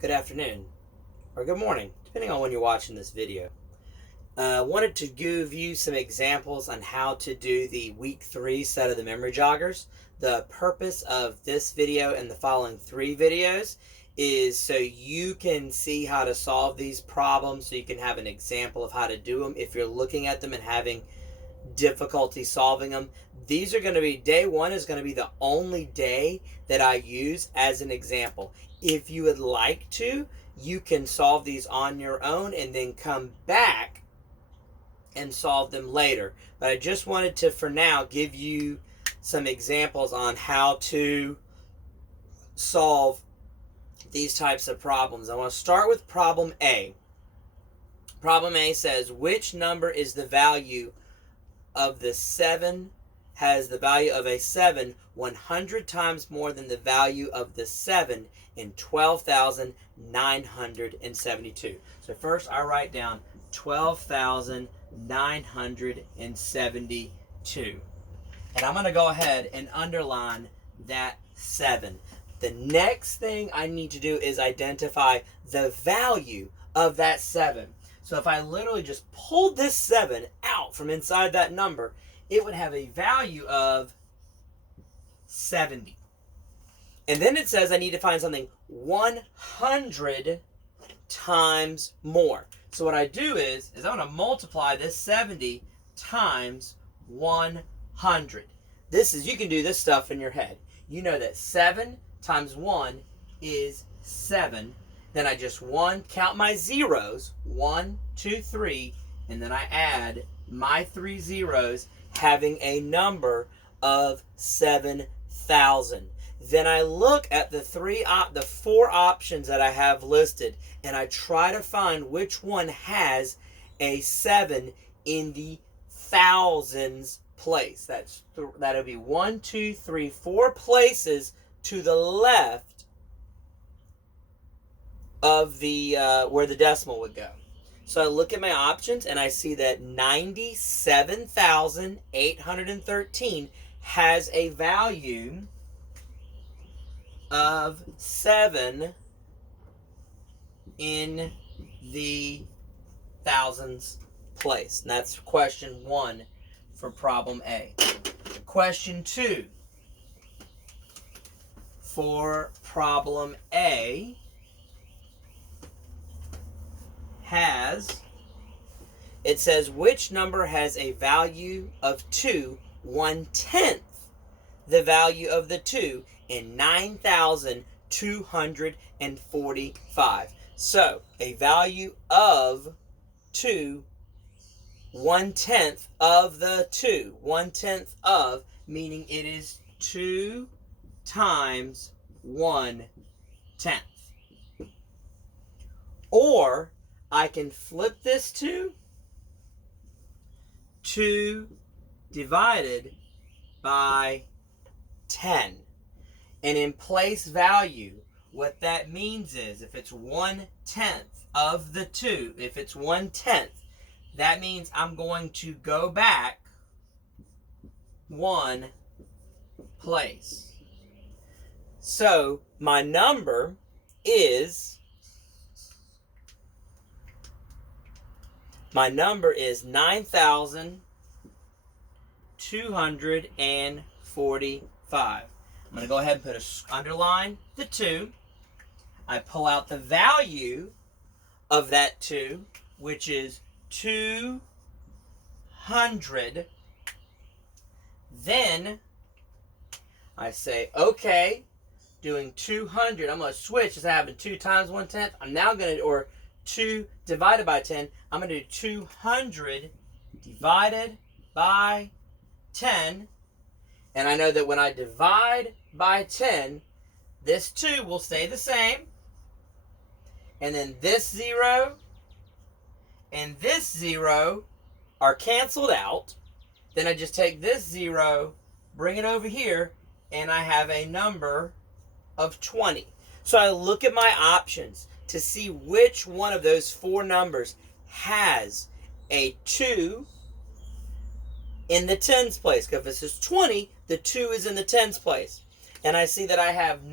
good afternoon, or good morning, depending on when you're watching this video. I wanted to give you some examples on how to do the week 3 set of the memory joggers. The purpose of this video and the following 3 videos is so you can see how to solve these problems, so you can have an example of how to do them if you're looking at them and having difficulty solving them. These are going to be, day 1 is going to be the only day that I use as an example. If you would like to, you can solve these on your own and then come back and solve them later. But I just wanted to, for now, give you some examples on how to solve these types of problems. I want to start with problem A. Problem A says, which number is the value of the 7, has the value of a 7 100 times more than the value of the 7 in 12,972. So first I write down 12,972. And I'm going to go ahead and underline that 7. The next thing I need to do is identify the value of that 7. So if I literally just pulled this 7 out from inside that number, it would have a value of 70. And then it says I need to find something 100 times more. So what I do is I'm going to multiply this 70 times 100. This is, you can do this stuff in your head. You know that 7 times 1 is 7. Then I just count my zeros, 1, 2, 3, and then I add my 3 zeros, having a number of 7,000. Then I look at the 4 options that I have listed, and I try to find which one has a 7 in the thousands place. That'll be 1, 2, 3, 4 places to the left of the where the decimal would go. So I look at my options and I see that 97,813 has a value of 7 in the thousands place. And that's question 1 for problem A. Question 2 for problem A it says which number has a value of 2 1/10 the value of the 2 in 9,245. So a value of 2 1/10 of the 2, 1/10 of, meaning it is 2 times 1/10. Or I can flip this to 2 divided by 10. And in place value, what that means is if it's 1/10 of the 2, if it's 1/10, that means I'm going to go back 1 place. So my number is 9,245. I'm going to go ahead and underline the 2. I pull out the value of that 2, which is 200. Then I say, okay, doing 200. I'm going to switch as I have 2 times 1/10. I'm now going to, or 2 divided by 10. I'm going to do 200 divided by 10. And I know that when I divide by 10, this 2 will stay the same. And then this 0 and this 0 are canceled out. Then I just take this 0, bring it over here, and I have a number of 20. So I look at my options to see which one of those 4 numbers has a 2 in the tens place. Because if this is 20, the 2 is in the tens place. And I see that I have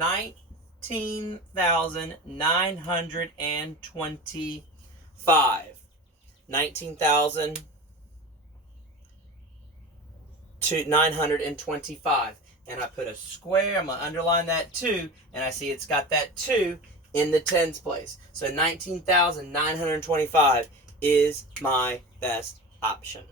19,925. 19,925. And I put a square, I'm going to underline that 2, and I see it's got that 2 in the tens place. So 19,925 is my best option.